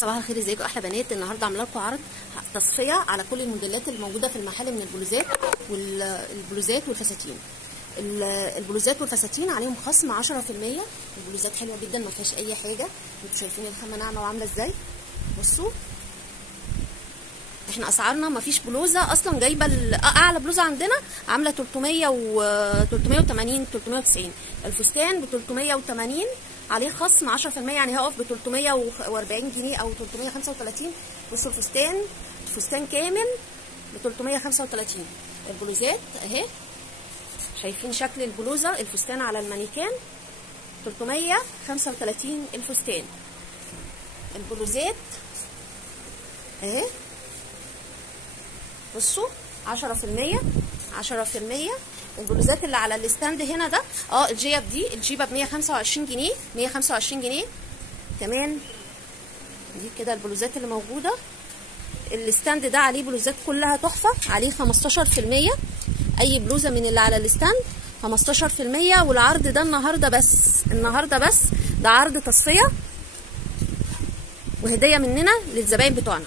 صباح الخير، ازيكم احلى بنات؟ النهارده عامله لكم عرض تصفيه على كل الموديلات اللي موجوده في المحل من البلوزات والفساتين. البلوزات والفساتين عليهم خصم 10%. البلوزات حلوه جدا ما فيهاش اي حاجه، انتوا شايفين الخامه ناعمه وعامله ازاي. بصوا احنا اسعارنا ما فيش بلوزه اصلا جايبه اعلى بلوزه عندنا عامله 300 و 380 390. الفستان ب 380 عليه خصم 10%، يعني هيقف ب 340 جنيه او 335. بصوا الفستان كامل ب 335. البلوزات اهي، شايفين شكل البلوزه، الفستان على المانيكان 335. الفستان البلوزات اهي، بصوا 10%. البلوزات اللي على الستاند هنا ده الجيبه ب 125 جنيه 125 جنيه كمان. دي كده البلوزات اللي موجوده. الستاند ده عليه بلوزات كلها تحفه، عليه 15%. اي بلوزه من اللي على الستاند 15%. والعرض ده النهارده بس ده عرض تصفيه وهديه مننا للزباين بتوعنا.